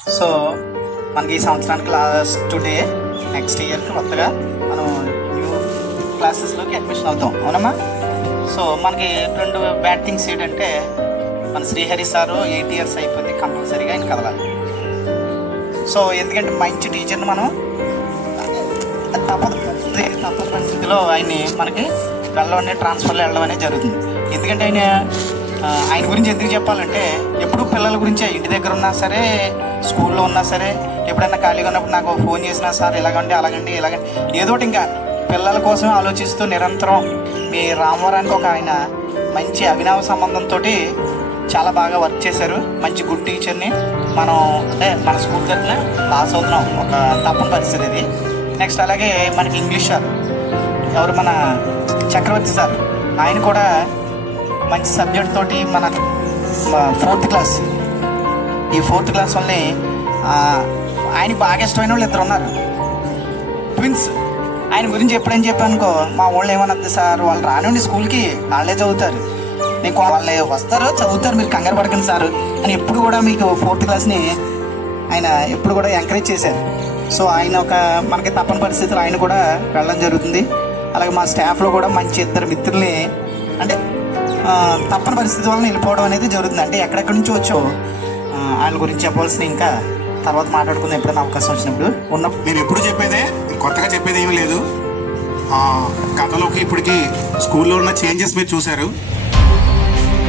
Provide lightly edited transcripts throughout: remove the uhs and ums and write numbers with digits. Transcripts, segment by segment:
So మనకి ఈ సంవత్సరానికి లాస్ట్ డే నెక్స్ట్ ఇయర్కి కొత్తగా మనం న్యూ క్లాసెస్లోకి అడ్మిషన్ అవుతాం, అవునమ్మా? సో మనకి రెండు బ్యాడ్ థింగ్స్ ఏంటంటే మన శ్రీహరి సారు 8 years అయిపోయింది, కంపల్సరీగా ఆయన కదలాలి. సో ఎందుకంటే మంచి టీచర్ని మనం తప్పదు పరిస్థితిలో ఆయన్ని మనకి వెళ్ళడం ట్రాన్స్ఫర్లో వెళ్ళడం అనేది జరుగుతుంది. ఎందుకంటే ఆయన గురించి ఎందుకు చెప్పాలంటే ఎప్పుడు పిల్లల గురించే, ఇంటి దగ్గర ఉన్నా సరే స్కూల్లో ఉన్నా సరే ఎప్పుడైనా ఖాళీగా ఉన్నప్పుడు నాకు ఫోన్ చేసినా సార్ ఇలాగండి అలాగండి ఏదో ఒకటి ఇంకా పిల్లల కోసమే ఆలోచిస్తూ నిరంతరం మీ రామవరానికి ఒక ఆయన మంచి అభినవ సంబంధంతో చాలా బాగా వర్క్ చేశారు. మంచి గుడ్ టీచర్ని మనం అంటే మన స్కూల్ తరఫున లాస్ అవుతున్నాం, ఒక తప్పని పరిస్థితి ఇది. నెక్స్ట్ అలాగే మనకి ఇంగ్లీష్ సార్ ఎవరు మన చక్రవర్తి సార్, ఆయన కూడా మంచి సబ్జెక్ట్ తోటి మన 4th క్లాస్ ఈ 4th క్లాస్ వల్లనే ఆయనకి బాగా ఇష్టమైన వాళ్ళు 2 ఉన్నారు, ట్విన్స్. ఆయన గురించి ఎప్పుడైనా చెప్పానుకో మా వాళ్ళు ఏమన్నది సార్ వాళ్ళు రానివ్వండి స్కూల్కి, వాళ్ళే చదువుతారు, నీకు వాళ్ళే వస్తారు చదువుతారు, మీరు కంగారు పడకండి సార్ అని ఎప్పుడు కూడా మీకు 4th క్లాస్ని ఆయన ఎప్పుడు కూడా ఎంకరేజ్ చేశారు. సో ఆయన ఒక మనకి తప్పని పరిస్థితులు ఆయన కూడా వెళ్ళడం జరుగుతుంది. అలాగే మా స్టాఫ్లో కూడా మంచి 2 మిత్రుల్ని అంటే తప్పని పరిస్థితి వలన వెళ్ళిపోవడం అనేది జరుగుతుంది. అంటే ఎక్కడెక్కడి నుంచి వచ్చో వాళ్ళ గురించి చెప్పవలసిన ఇంకా తర్వాత మాట్లాడుకుందాం ఎప్పుడైనా అవకాశం వచ్చినప్పుడు. నేను ఎప్పుడు చెప్పేదే, కొత్తగా చెప్పేది ఏమీ లేదు. కథలోకి ఇప్పటికి స్కూల్లో ఉన్న చేంజెస్ మీరు చూశారు,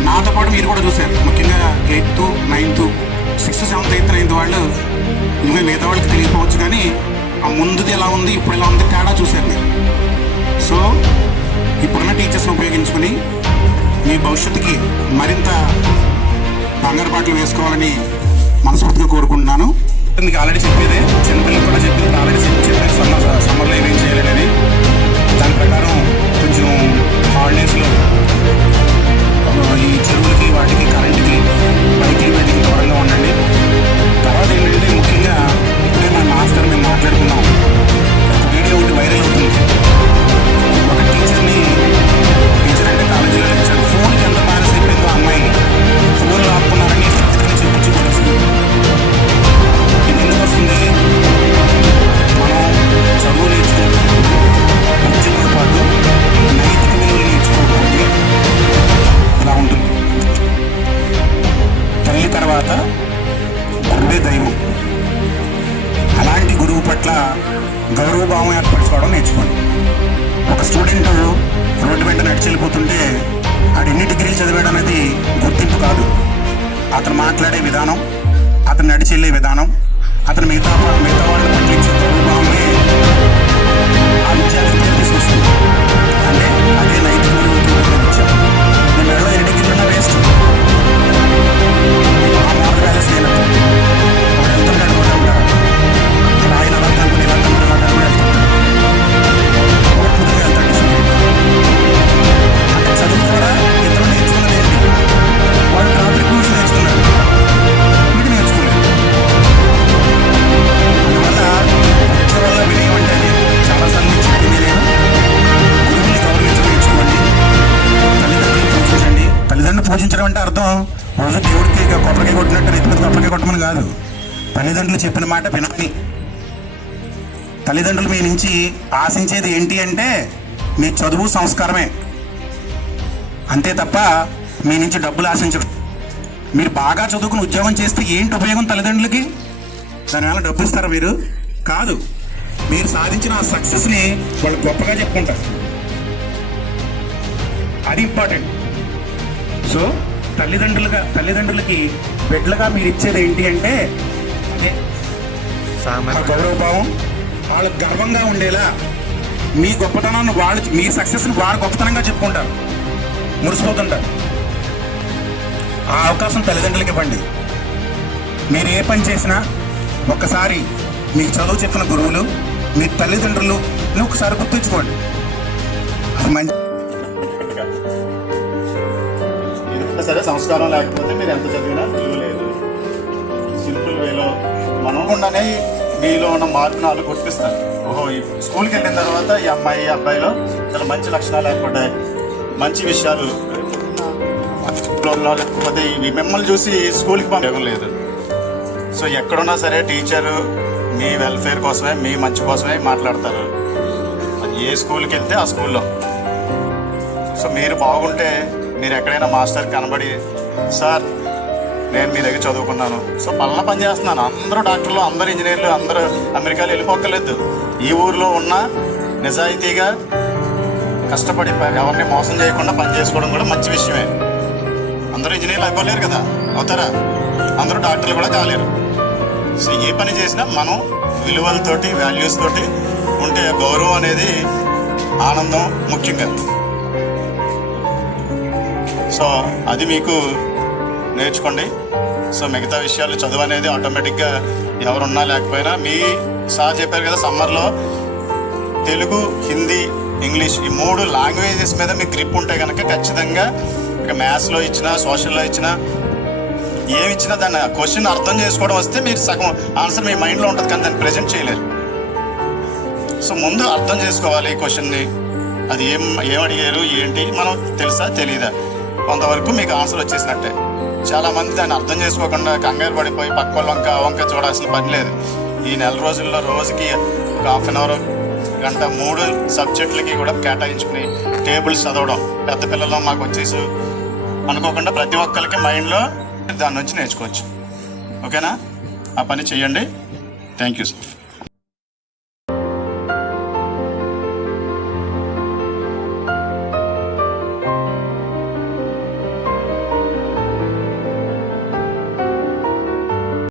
నాతో పాటు మీరు కూడా చూశారు. ముఖ్యంగా 8th, 9th, 6th, 7th, 8th, 9th వాళ్ళు ఇంకా మిగతా వాళ్ళకి తెలియకపోవచ్చు, కానీ ఆ ముందుది ఎలా ఉంది ఇప్పుడు ఎలా ఉంది తేడా చూశారు మీరు. సో ఇప్పుడున్న టీచర్స్ని ఉపయోగించుకుని మీ భవిష్యత్తుకి మరింత బంగారుపాట్లు వేసుకోవాలని మనస్ఫూర్తిగా కోరుకుంటున్నాను. మీకు ఆల్రెడీ చెప్పేదే, చిన్నపిల్లలు కూడా చెప్పింది ఆల్రెడీ చెప్పారు సమ్మర్లో ఏమేం చేయాలనేది. దాని ప్రకారం కొంచెం హాలిడేస్లో ఈ చెరువులకి వాటికి కరెంటుకి బైక్కి వీటికి దూరంగా ఉండండి. తర్వాత ఏంటంటే ముఖ్యంగా ఇప్పుడే మా మాస్టర్ మేము మాట్లాడుకున్నాం, ఒక వీడియో ఒకటి వైరల్ అవుతుంది. ఒక టీచర్ అంటే కాలేజీలో లెక్చర్ ఫోన్కి ఎంత బానిస అయిపోయిందో అమ్మాయి ఫోన్లో ఆపుకున్నారని చెప్పించి కొడుతుంది. ఇది ఎందుకు వస్తుంది? మనం చదువు నేర్చుకుంటున్నాం, ఉద్యోగంతో పాటు నైతిక విలువలు నేర్చుకోవడానికి ఇలా ఉంటుంది. తల్లి తర్వాత గురువే దైవం. అలాంటి గురువు పట్ల గౌరవభావం ఏర్పరచుకోవడం నేర్చుకోండి. ఒక స్టూడెంట్ రోడ్డు వెంట నడిచి వెళ్ళిపోతుంటే ఆడు ఎన్ని డిగ్రీలు చదివాడు అనేది గుర్తింపు కాదు. అతను మాట్లాడే విధానం, అతను నడిచి వెళ్ళే విధానం, అతను మిగతా వాళ్ళు పట్టించే గౌరవభావమే ఆ విద్యార్థి తీసుకొస్తుంది. అంటే అదే నైతిక విద్య. నేను మెడలో ఎన్ని డిగ్రీలు ఉన్నా వేస్ట్, ఆ మార్క్ బ్యాలెన్స్ లేనట్టు అప్పుడు వెళ్తున్నాడు కూడా ఆయన అలా కనుక్కుని ఇలా కనుక్కుని వెళ్తాడు, అంటే చదువు ద్వారా ఇతరులు నేర్చుకున్నది ఏంటి? వాడు ట్రాఫిక్ రూల్స్ నేర్చుకున్నాడు, వీటి నేర్చుకోలేదు. అందువల్ల విద్య వల్ల వినయం అంటే చాలాసార్లు మీకు చెప్పింది నేను, గురువుని గౌరవించడం నేర్చుకోండి, తల్లిదండ్రులు పూజించండి. తల్లిదండ్రులు పూజించడం అంటే అర్థం రోజు దేవుడికి కొబ్బరికాయ కొట్టినట్టు రైతు మీద కొబ్బరికాయ కొట్టమని కాదు. తల్లిదండ్రులు చెప్పిన మాట వినాలి. తల్లిదండ్రులు మీ నుంచి ఆశించేది ఏంటి అంటే మీ చదువు సంస్కారమే, అంతే తప్ప మీ నుంచి డబ్బులు ఆశించరు. మీరు బాగా చదువుకుని ఉద్యోగం చేస్తే ఏంటి ఉపయోగం తల్లిదండ్రులకి? దానివల్ల డబ్బు ఇస్తారా మీరు? కాదు. మీరు సాధించిన ఆ సక్సెస్ని వాళ్ళు గొప్పగా చెప్పుకుంటారు, అది ఇంపార్టెంట్. సో తల్లిదండ్రులకి బిడ్డలుగా మీరు ఇచ్చేది ఏంటి అంటే అదే గౌరవభావం. వాళ్ళకి గర్వంగా ఉండేలా మీ గొప్పతనాన్ని వాళ్ళు, మీ సక్సెస్ని వారు గొప్పతనంగా చెప్పుకుంటారు, మురిసిపోతుంటారు. ఆ అవకాశం తల్లిదండ్రులకి ఇవ్వండి. మీరు ఏ పని చేసినా ఒక్కసారి మీకు చదువు చెప్పిన గురువులు, మీ తల్లిదండ్రులు ఒకసారి గుర్తుంచుకోండి. అది మంచి. ఎందుకంటే సరే సంస్కారం లేకపోతే మీరు ఎంత చదివినా విలువ లేదు. సింపుల్ వేలో మనం ఉండనే మీలో ఉన్న మార్పును వాళ్ళు గుర్తిస్తారు. ఓహో, ఈ స్కూల్కి వెళ్ళిన తర్వాత ఈ అమ్మాయి అబ్బాయిలో చాలా మంచి లక్షణాలు ఏర్పడ్డాయి, మంచి విషయాలు. లేకపోతే ఇవి మిమ్మల్ని చూసి స్కూల్కి పంపలేదు. సో ఎక్కడున్నా సరే టీచరు మీ వెల్ఫేర్ కోసమే, మీ మంచి కోసమే మాట్లాడతారు. ఏ స్కూల్కి వెళ్తే ఆ స్కూల్లో. సో మీరు బాగుంటే మీరు ఎక్కడైనా మాస్టర్ కనబడి, సార్ నేను మీ దగ్గర చదువుకున్నాను, సో పలానా పని చేస్తున్నాను, అందరూ డాక్టర్లు, అందరూ ఇంజనీర్లు, అందరూ అమెరికాలో వెళ్ళిపోక్కర్లేదు. ఈ ఊర్లో ఉన్న నిజాయితీగా కష్టపడి ఎవరిని మోసం చేయకుండా పని చేసుకోవడం కూడా మంచి విషయమే. అందరూ ఇంజనీర్లు అయిపోలేరు కదా, అవుతారా? అందరూ డాక్టర్లు కూడా కాలేరు. సో ఏ పని చేసినా మనం విలువలతోటి, వాల్యూస్ తోటి ఉంటే గౌరవం అనేది, ఆనందం ముఖ్యంగా. సో అది మీకు నేర్చుకోండి. సో మిగతా విషయాలు, చదువు అనేది ఆటోమేటిక్గా ఎవరున్నా లేకపోయినా, మీ సార్ చెప్పారు కదా, సమ్మర్లో తెలుగు, హిందీ, ఇంగ్లీష్ ఈ 3 లాంగ్వేజెస్ మీద మీకు గ్రిప్ ఉంటే కనుక ఖచ్చితంగా ఇక మ్యాథ్స్లో ఇచ్చినా, సోషల్లో ఇచ్చినా, ఏమి ఇచ్చినా దాన్ని క్వశ్చన్ అర్థం చేసుకోవడం వస్తే మీరు సగం ఆన్సర్ మీ మైండ్లో ఉంటుంది, కానీ దాన్ని ప్రజెంట్ చేయలేరు. సో ముందు అర్థం చేసుకోవాలి ఈ క్వశ్చన్ని, అది ఏం అడిగారు, ఏంటి, మనం తెలుసా తెలీదా, కొంతవరకు మీకు ఆన్సర్ వచ్చేసినట్టే. చాలామంది దాన్ని అర్థం చేసుకోకుండా కంగారు పడిపోయి పక్క వాళ్ళ వంక చూడాల్సిన పని లేదు. ఈ నెల రోజుల్లో రోజుకి ఒక హాఫ్ అన్ అవర్, గంట 3 సబ్జెక్టులకి కూడా కేటాయించుకుని టేబుల్స్ చదవడం, పెద్ద పిల్లలు మాకు వచ్చేసి అనుకోకుండా ప్రతి ఒక్కరికి మైండ్లో దాని నుంచి నేర్చుకోవచ్చు. ఓకేనా? ఆ పని చేయండి. Thank you sir.